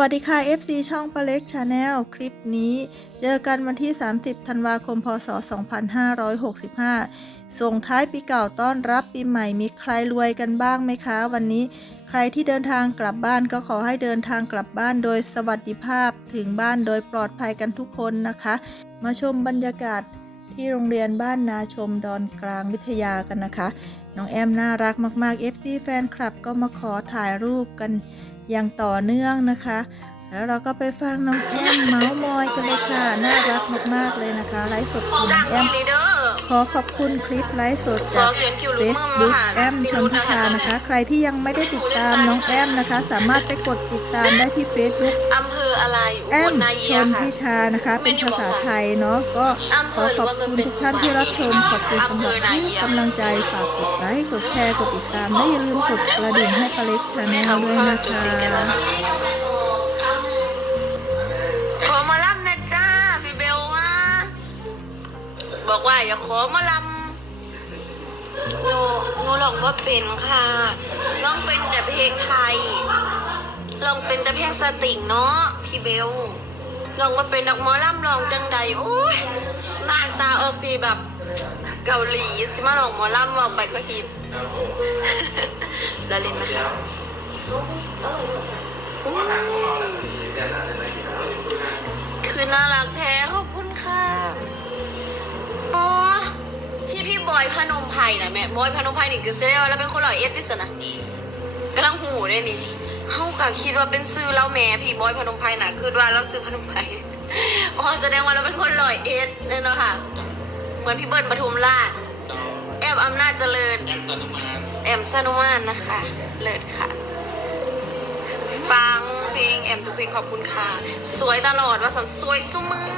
วัสดีค่ะ FC ช่องปาเล็กชาแนลคลิปนี้ เจอกันวันที่ 30 ธันวาคม พศ 2565 ส่งท้ายปีเก่าต้อนรับปีใหม่มีใครรวยกันบ้างไหมคะ วันนี้ใครที่เดินทางกลับบ้านก็ขอให้เดินทางกลับบ้านโดยสวัสดิภาพถึงบ้านโดยปลอดภัยกันทุกคนนะคะ มาชมบรรยากาศที่โรงเรียนบ้านนาชมดอนกลางวิทยากันนะคะ น้องแอมน่ารักมากๆ FC แฟนคลับก็มาขอถ่ายรูปกัน อย่างต่อเนื่องนะคะ แล้วเราก็ไปฟังน้องแอมเมาส์มอยกันเลยค่ะ น่ารักมากๆเลยนะคะ ไลฟ์สดของน้จาอกงแอมลีเดอร์ขอขอบคุณคลิปไลฟ์สดขอจากเขียนคิวเฟลูกซมึงบุ๊มากหาแอมชนทิชานะคะ ใครที่ยังไม่ได้ติดตามน้องแอมนะคะ สามารถไปกดติดตามได้ที่ Facebook อำเภออะไรแออุมบลนาชเยียนค่ะทิชานะคะ เป็นภาษาไทยเนาะก็อำเภขออหขรืออบว่ามันคุณเป็นทุกท่านที่รับชมขอบคุณสำหอำเภรับอนาเยียกำลังใจฝากกดไลค์กดแชร์กดติดตามและอย่าลืมกดกระดิ่งให้ปาเล็กชาแนลด้วยนะคะ บอกว่าอย่าขอมาลำโนโนลองว่าเป็นค่ะลองเป็นแต่เพลงไทยลองเป็นแต่เพลงสตริงเนาะพี่เบลลองมาเป็นนักมอลำลองจังใดโอ้ยหน้าตาออกสีแบบเกาหลีสิมาลองมอลำบอกไปก็ฮิตเราเล่นนะคะคือน่ารักแท้ขอบคุณค่ะ อยพนมไพรนะแม่บอยพนมไพรนี่คือเซเลวแล้วเป็นคนหล่อเอสติสนะกำลังหูได้นี่เขากะคิดว่าเป็นซื้อแล้วแม่พี่บอยพนมไพรน่ะคือว่าเราซื้อพนมไพรอ๋อแสดงว่าเราเป็นคนหล่อเอสเนี่ยเนาะค่ะ เหมือนพี่เบิร์ดปทุมราชแอมอำนาจเจริญ แอมตนุมานแอมสนุมานนะคะ เลิศค่ะ ฟังเพลงแอมทุกเพลงขอบคุณค่ะ สวยตลอดว่าสันสวยสุมือ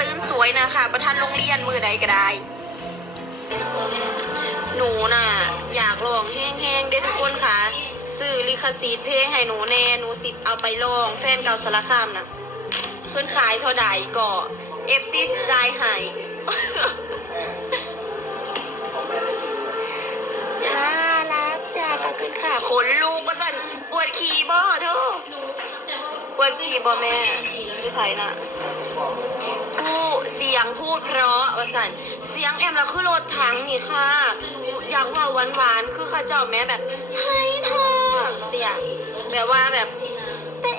ตื่นสวยนะคะ ประธานโรงเรียนมือใดก็ได้ หนูน่ะ อยากลองแห้งๆเด้ทุกคนค่ะสื่อลิขสิทธิ์เพลงให้หนูแน่หนูสิเอาไปลองแฟนเก่าสารคามนะเพื่อนขายเท่าใดก็เอฟซีสิใจายให้น่ารักจ้าขอบคุณค่ะขนลูกมาสั่นปวดขี่บ่เธอปวดขี่บ่แม่ พี่ไผ่น่ะ ผู้เสียงพูดเพราะว่าสันเสียงแอมแล้วคือรถถังนี่ค่ะ อยากว่าหวานหวานๆคือข้าเจอแม่แบบเฮ้ยเธอเสียงแบบว่าแบบแต่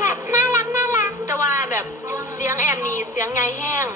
แบบน่ารักน่ารัก แต่ว่าแบบเสียงแอมนี่เสียงไงแห้ง